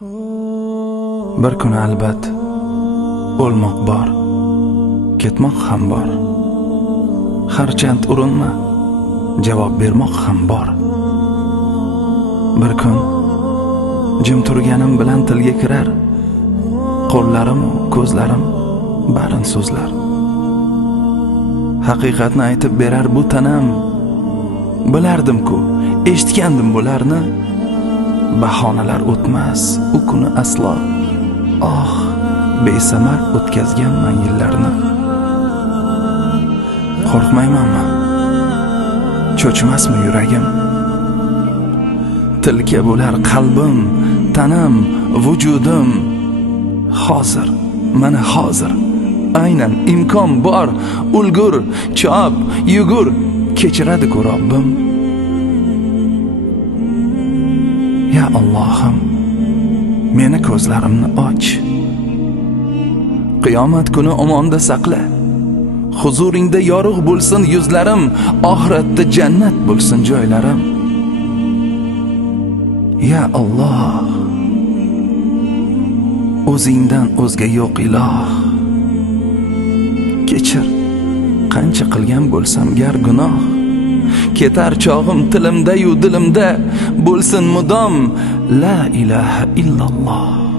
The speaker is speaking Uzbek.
bir kun albat o'lmoq bor ketmoq ham bor. Harchand urinma javob bermoq ham bor. Bir kun jim turganim bilan tilga kirar qo'llarim ko'zlarim barin so'zlar. Haqiqatni aytib berar bu tanam bilardim-ku eshitgandim bularni. Bahonalar o'tmas u kuni aslo. Oh besamar o'tkazganman yillarni qo'rqmaymanmi? Cho'chmasmi yuragim? Tilka bo'lar qalbim tanam vujudim. Hozir mana hozir. Aynan imkon bor. Ulgur chop yugur kechiradi-ku Robbim Ya Allohim meni ko'zlarimni och. Qiyomat kuni omonda saqla. Huzuringda yorug' bo'lsin yuzlarim oxiratda jannat bo'lsin joylarim. Ya Alloh o'zingdan o'zga yo'q iloh. Kechir qancha qilgan bo'lsam gar gunoh. Ketar chog'im tilimda yu dilimda bo'lsin mudom. La ilaha illalloh.